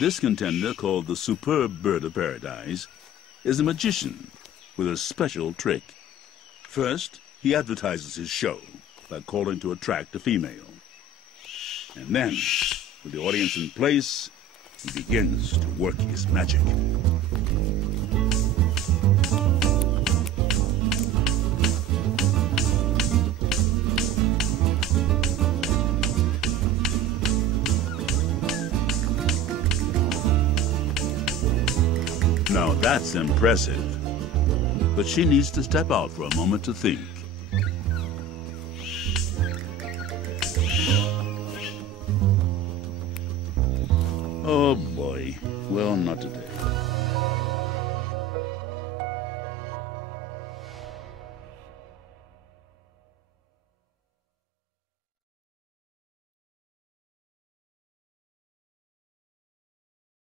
This contender, called the Superb Bird of Paradise, is a magician with a special trick. First, he advertises his show by calling to attract a female. And then, with the audience in place, he begins to work his magic. Now that's impressive. But she needs to step out for a moment to think. Oh boy. Well, not today.